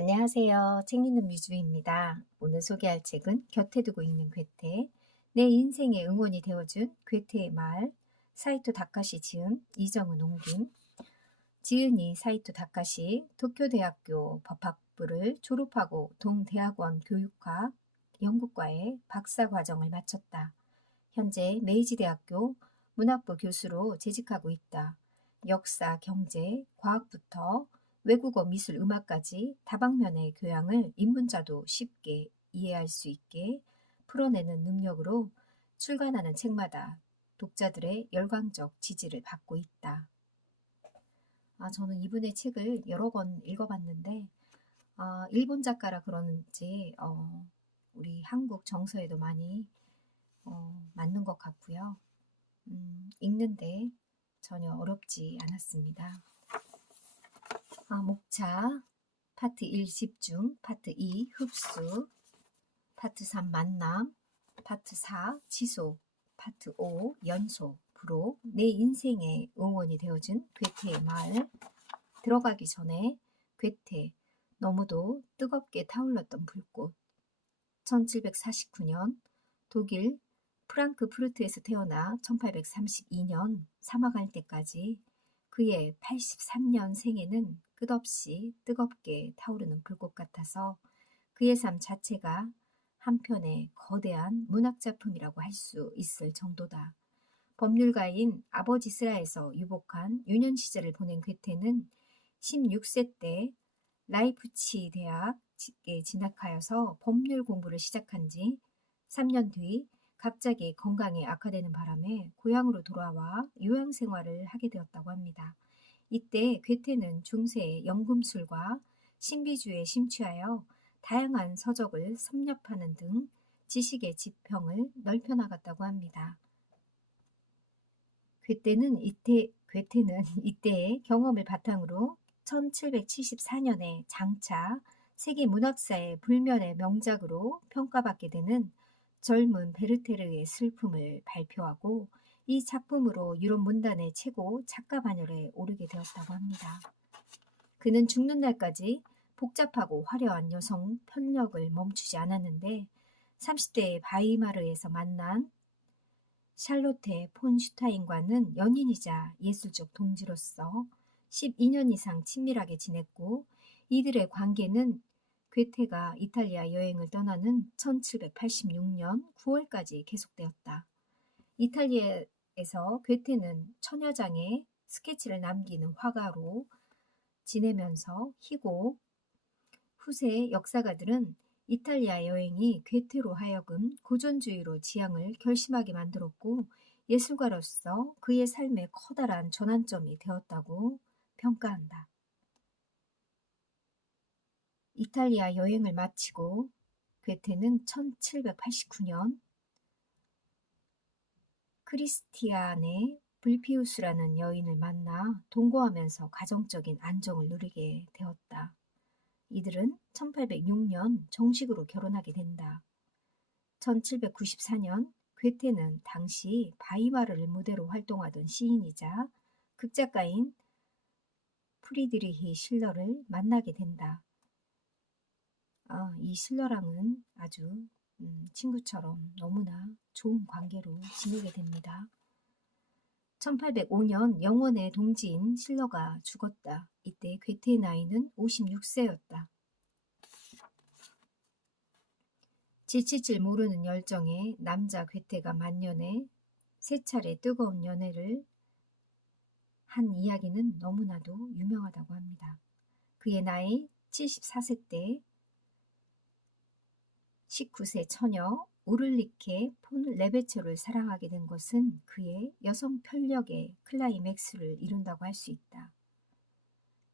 안녕하세요. 책 읽는 뮤즈입니다. 오늘 소개할 책은 곁에 두고 읽는 괴테, 내 인생의 응원이 되어준 괴테의 말, 사이토 다카시 지음, 이정은 옮김, 지은이 사이토 다카시 도쿄대학교 법학부를 졸업하고 동대학원 교육학 연구과에 박사 과정을 마쳤다. 현재 메이지대학교 문학부 교수로 재직하고 있다. 역사, 경제, 과학부터 외국어, 미술, 음악까지 다방면의 교양을 입문자도 쉽게 이해할 수 있게 풀어내는 능력으로 출간하는 책마다 독자들의 열광적 지지를 받고 있다. 아, 저는 이분의 책을 여러 번 읽어봤는데, 아, 일본 작가라 그러는지, 어, 우리 한국 정서에도 많이 어, 맞는 것 같고요. 음, 읽는데 전혀 어렵지 않았습니다. 아, 목차 파트 1 집중, 파트 2 흡수, 파트 3 만남, 파트 4 지속, 파트 5 연속, 부록 내 인생의 응원이 되어준 괴테의 말 들어가기 전에 괴테 너무도 뜨겁게 타올랐던 불꽃. 1749년 독일 프랑크푸르트에서 태어나 1832년 사막할 때까지 그의 83년 생에는 끝없이 뜨겁게 타오르는 불꽃 같아서 그의 삶 자체가 한편의 거대한 문학 작품이라고 할 수 있을 정도다. 법률가인 아버지 스라에서 유복한 유년 시절을 보낸 괴테는 16세 때 라이프치 대학에 진학하여서 법률 공부를 시작한 지 3년 뒤 갑자기 건강이 악화되는 바람에 고향으로 돌아와 요양 생활을 하게 되었다고 합니다. 이때 괴테는 중세의 연금술과 신비주의에 심취하여 다양한 서적을 섭렵하는 등 지식의 지평을 넓혀 나갔다고 합니다. 괴테는 이때 괴테는 이때의 경험을 바탕으로 1774년에 장차 세계 문학사의 불면의 명작으로 평가받게 되는 젊은 베르테르의 슬픔을 발표하고 이 작품으로 유럽 문단의 최고 작가 반열에 오르게 되었다고 합니다. 그는 죽는 날까지 복잡하고 화려한 여성 편력을 멈추지 않았는데 30대의 바이마르에서 만난 샬로테 폰 슈타인과는 연인이자 예술적 동지로서 12년 이상 친밀하게 지냈고 이들의 관계는 괴테가 이탈리아 여행을 떠나는 1786년 9월까지 계속되었다. 이탈리아에서 괴테는 천여장의 스케치를 남기는 화가로 지내면서 희고 후세 역사가들은 이탈리아 여행이 괴테로 하여금 고전주의로 지향을 결심하게 만들었고 예술가로서 그의 삶에 커다란 전환점이 되었다고 평가한다. 이탈리아 여행을 마치고 괴테는 1789년 크리스티안의 불피우스라는 여인을 만나 동거하면서 가정적인 안정을 누리게 되었다. 이들은 1806년 정식으로 결혼하게 된다. 1794년 괴테는 당시 바이마르를 무대로 활동하던 시인이자 극작가인 프리드리히 실러를 만나게 된다. 아, 이 신라랑은 아주 음, 친구처럼 너무나 좋은 관계로 지내게 됩니다. 1805년 영원의 동지인 실러가 죽었다. 이때 괴테의 나이는 56세였다. 지칠 줄 모르는 열정에 남자 괴테가 만년에 세 차례 뜨거운 연애를 한 이야기는 너무나도 유명하다고 합니다. 그의 나이 74세 때 19세 처녀 우를리케 폰 레베초를 사랑하게 된 것은 그의 여성 편력의 클라이맥스를 이룬다고 할 수 있다.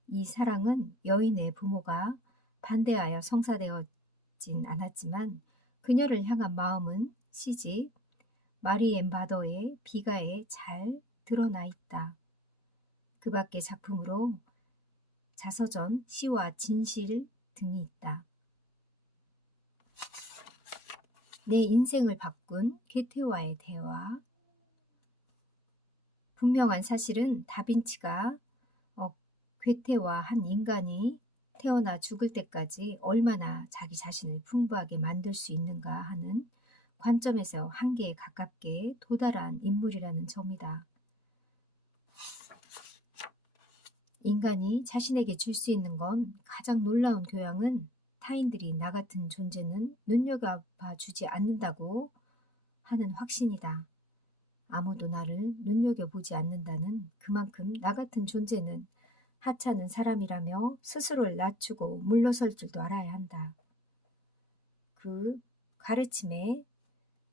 이 사랑은 여인의 부모가 반대하여 성사되어진 않았지만 그녀를 향한 마음은 시집 마리엠 바더의 비가에 잘 드러나 있다. 그 밖의 작품으로 자서전, 시와 진실 등이 있다. 내 인생을 바꾼 게테와의 대화. 분명한 사실은 다빈치가 어, 괴테와 한 인간이 태어나 죽을 때까지 얼마나 자기 자신을 풍부하게 만들 수 있는가 하는 관점에서 한계에 가깝게 도달한 인물이라는 점이다. 인간이 자신에게 줄 수 있는 건 가장 놀라운 교양은 타인들이 나 같은 존재는 눈여겨봐 주지 않는다고 하는 확신이다. 아무도 나를 눈여겨보지 않는다는 그만큼 나 같은 존재는 하찮은 사람이라며 스스로를 낮추고 물러설 줄도 알아야 한다. 그 가르침에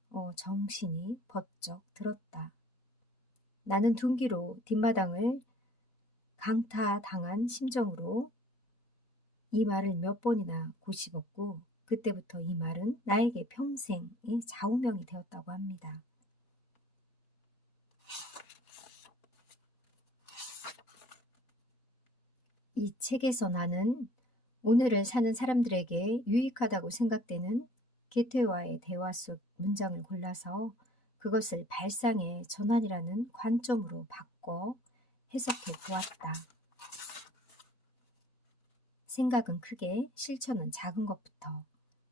어, 정신이 번쩍 들었다. 나는 둔기로 뒷마당을 강타당한 심정으로 이 말을 몇 번이나 고집었고 그때부터 이 말은 나에게 평생의 좌우명이 되었다고 합니다. 이 책에서 나는 오늘을 사는 사람들에게 유익하다고 생각되는 게테와의 대화 속 문장을 골라서 그것을 발상의 전환이라는 관점으로 바꿔 해석해 보았다. 생각은 크게, 실천은 작은 것부터.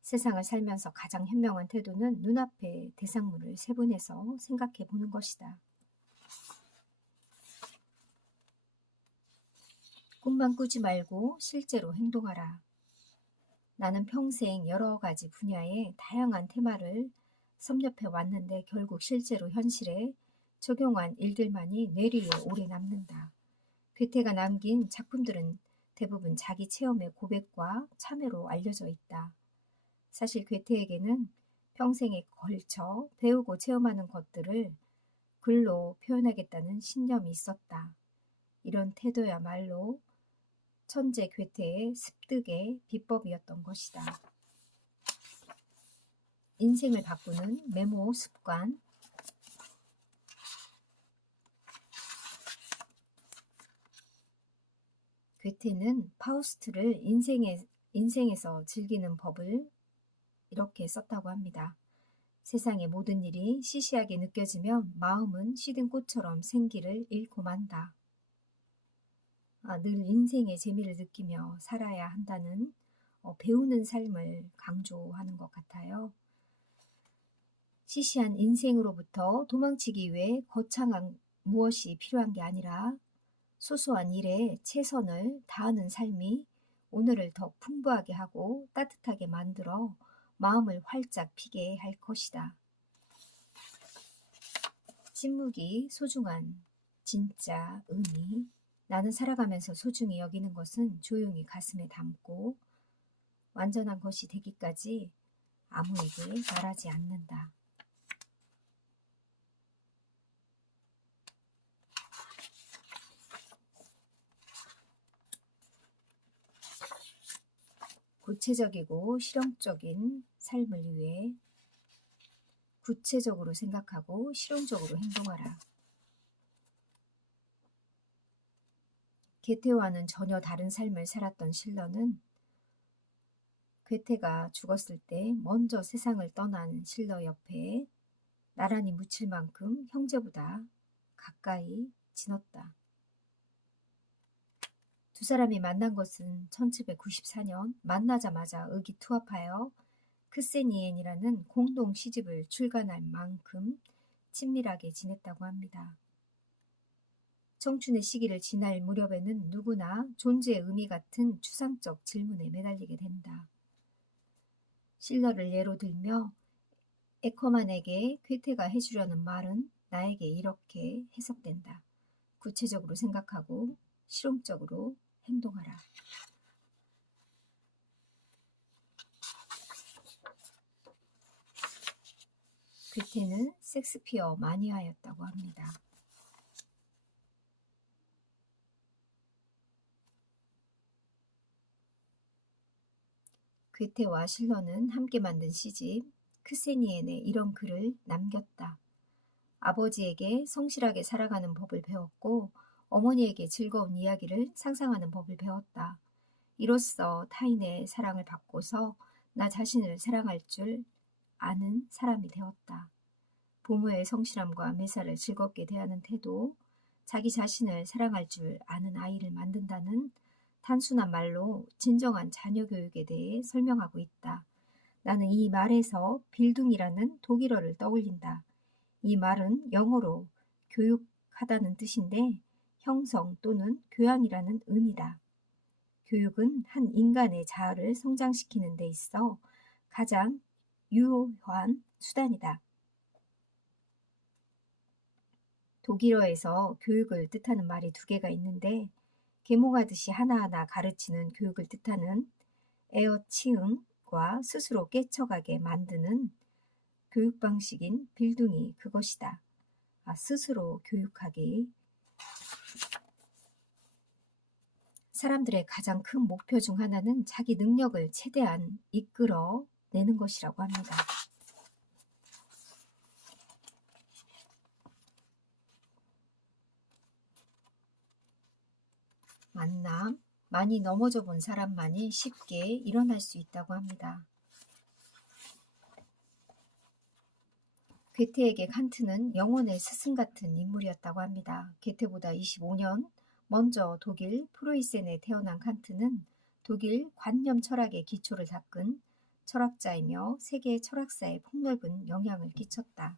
세상을 살면서 가장 현명한 태도는 눈앞의 대상물을 세분해서 생각해 보는 것이다. 꿈만 꾸지 말고 실제로 행동하라. 나는 평생 여러 가지 분야의 다양한 테마를 섭렵해 왔는데 결국 실제로 현실에 적용한 일들만이 뇌리에 오래 남는다. 괴테가 남긴 작품들은 대부분 자기 체험의 고백과 참여로 알려져 있다. 사실 괴테에게는 평생에 걸쳐 배우고 체험하는 것들을 글로 표현하겠다는 신념이 있었다. 이런 태도야말로 천재 괴테의 습득의 비법이었던 것이다. 인생을 바꾸는 메모 습관 괴테는 파우스트를 인생에, 인생에서 즐기는 법을 이렇게 썼다고 합니다. 세상의 모든 일이 시시하게 느껴지면 마음은 시든 꽃처럼 생기를 잃고 만다. 아, 늘 인생의 재미를 느끼며 살아야 한다는 어, 배우는 삶을 강조하는 것 같아요. 시시한 인생으로부터 도망치기 위해 거창한 무엇이 필요한 게 아니라 소소한 일에 최선을 다하는 삶이 오늘을 더 풍부하게 하고 따뜻하게 만들어 마음을 활짝 피게 할 것이다. 침묵이 소중한 진짜 의미 나는 살아가면서 소중히 여기는 것은 조용히 가슴에 담고 완전한 것이 되기까지 아무에게 말하지 않는다. 구체적이고 실용적인 삶을 위해 구체적으로 생각하고 실용적으로 행동하라. 게테와는 전혀 다른 삶을 살았던 실러는 괴테가 죽었을 때 먼저 세상을 떠난 실러 옆에 나란히 묻힐 만큼 형제보다 가까이 지눴다. 두 사람이 만난 것은 1794년 만나자마자 의기투합하여 크세니엔이라는 공동 시집을 출간할 만큼 친밀하게 지냈다고 합니다. 청춘의 시기를 지날 무렵에는 누구나 존재의 의미 같은 추상적 질문에 매달리게 된다. 실러를 예로 들며 에커만에게 쾌테가 해주려는 말은 나에게 이렇게 해석된다. 구체적으로 생각하고 실용적으로 행동하라. 쾌테는 섹스피어 마니아였다고 합니다. 괴테와 실러는 함께 만든 시집 크세니엔에 이런 글을 남겼다. 아버지에게 성실하게 살아가는 법을 배웠고 어머니에게 즐거운 이야기를 상상하는 법을 배웠다. 이로써 타인의 사랑을 받고서 나 자신을 사랑할 줄 아는 사람이 되었다. 부모의 성실함과 매사를 즐겁게 대하는 태도, 자기 자신을 사랑할 줄 아는 아이를 만든다는 단순한 말로 진정한 자녀 교육에 대해 설명하고 있다. 나는 이 말에서 빌둥이라는 독일어를 떠올린다. 이 말은 영어로 교육하다는 뜻인데 형성 또는 교양이라는 의미다. 교육은 한 인간의 자아를 성장시키는 데 있어 가장 유효한 수단이다. 독일어에서 교육을 뜻하는 말이 두 개가 있는데 계몽하듯이 하나하나 가르치는 교육을 뜻하는 에어치응과 스스로 깨쳐가게 만드는 교육 방식인 빌둥이 그것이다. 아, 스스로 교육하기. 사람들의 가장 큰 목표 중 하나는 자기 능력을 최대한 이끌어 내는 것이라고 합니다. 만남, 많이 넘어져 본 사람만이 쉽게 일어날 수 있다고 합니다. 괴테에게 칸트는 영혼의 스승 같은 인물이었다고 합니다. 괴테보다 25년 먼저 독일 프로이센에 태어난 칸트는 독일 관념 철학의 기초를 닦은 철학자이며 세계 철학사에 폭넓은 영향을 끼쳤다.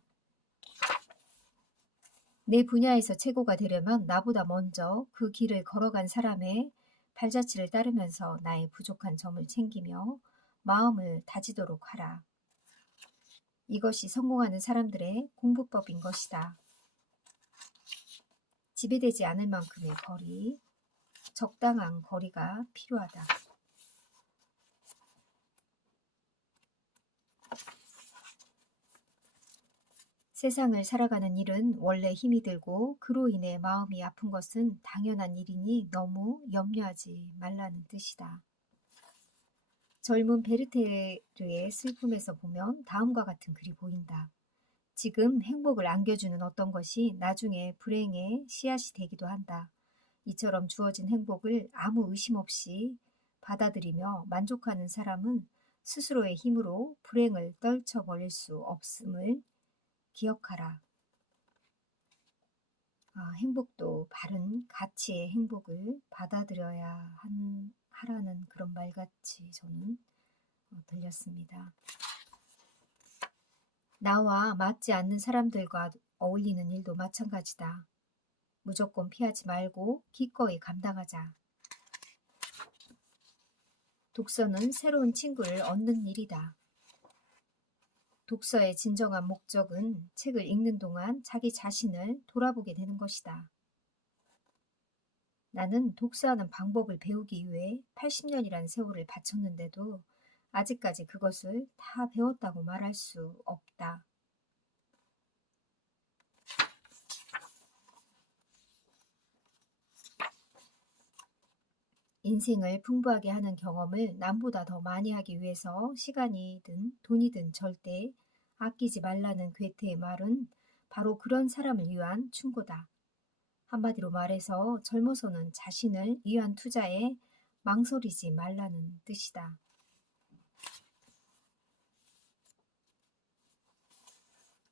내 분야에서 최고가 되려면 나보다 먼저 그 길을 걸어간 사람의 발자취를 따르면서 나의 부족한 점을 챙기며 마음을 다지도록 하라. 이것이 성공하는 사람들의 공부법인 것이다. 지배되지 않을 만큼의 거리, 적당한 거리가 필요하다. 세상을 살아가는 일은 원래 힘이 들고 그로 인해 마음이 아픈 것은 당연한 일이니 너무 염려하지 말라는 뜻이다. 젊은 베르테르의 슬픔에서 보면 다음과 같은 글이 보인다. 지금 행복을 안겨주는 어떤 것이 나중에 불행의 씨앗이 되기도 한다. 이처럼 주어진 행복을 아무 의심 없이 받아들이며 만족하는 사람은 스스로의 힘으로 불행을 떨쳐버릴 수 없음을 기억하라. 아, 행복도 바른 가치의 행복을 받아들여야 한, 하라는 그런 말같이 저는 어, 들렸습니다. 나와 맞지 않는 사람들과 어울리는 일도 마찬가지다. 무조건 피하지 말고 기꺼이 감당하자. 독서는 새로운 친구를 얻는 일이다. 독서의 진정한 목적은 책을 읽는 동안 자기 자신을 돌아보게 되는 것이다. 나는 독서하는 방법을 배우기 위해 80년이란 세월을 바쳤는데도 아직까지 그것을 다 배웠다고 말할 수 없다. 인생을 풍부하게 하는 경험을 남보다 더 많이 하기 위해서 시간이든 돈이든 절대 아끼지 말라는 괴테의 말은 바로 그런 사람을 위한 충고다. 한마디로 말해서 젊어서는 자신을 위한 투자에 망설이지 말라는 뜻이다.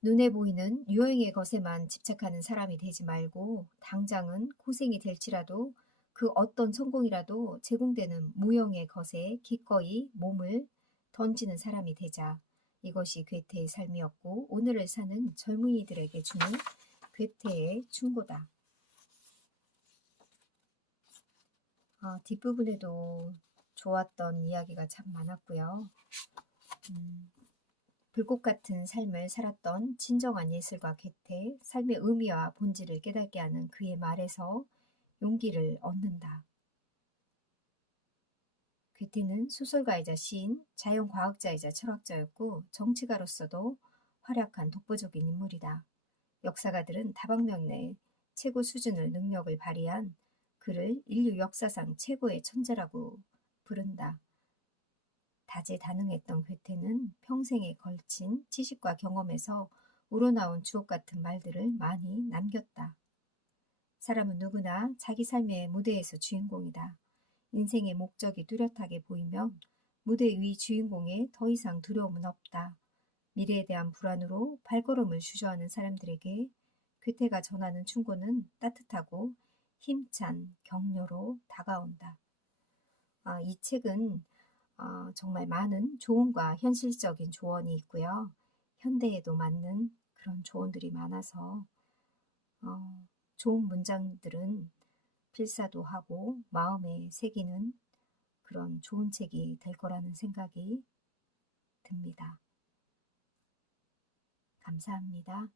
눈에 보이는 유행의 것에만 집착하는 사람이 되지 말고 당장은 고생이 될지라도 그 어떤 성공이라도 제공되는 무형의 것에 기꺼이 몸을 던지는 사람이 되자. 이것이 괴테의 삶이었고 오늘을 사는 젊은이들에게 주는 괴테의 충고다. 아, 뒷부분에도 좋았던 이야기가 참 많았고요. 음, 불꽃 같은 삶을 살았던 진정한 예술가 괴테, 삶의 의미와 본질을 깨닫게 하는 그의 말에서 용기를 얻는다. 괴테는 소설가이자 시인, 자연과학자이자 철학자였고 정치가로서도 활약한 독보적인 인물이다. 역사가들은 다방면의 최고 수준의 능력을 발휘한 그를 인류 역사상 최고의 천재라고 부른다. 다재다능했던 괴테는 평생에 걸친 지식과 경험에서 우러나온 주옥 같은 말들을 많이 남겼다. 사람은 누구나 자기 삶의 무대에서 주인공이다. 인생의 목적이 뚜렷하게 보이면 무대 위 주인공에 더 이상 두려움은 없다. 미래에 대한 불안으로 발걸음을 주저하는 사람들에게 괴테가 전하는 충고는 따뜻하고 힘찬 격려로 다가온다. 아, 이 책은 어, 정말 많은 조언과 현실적인 조언이 있고요. 현대에도 맞는 그런 조언들이 많아서 어, 좋은 문장들은 필사도 하고 마음에 새기는 그런 좋은 책이 될 거라는 생각이 듭니다. 감사합니다.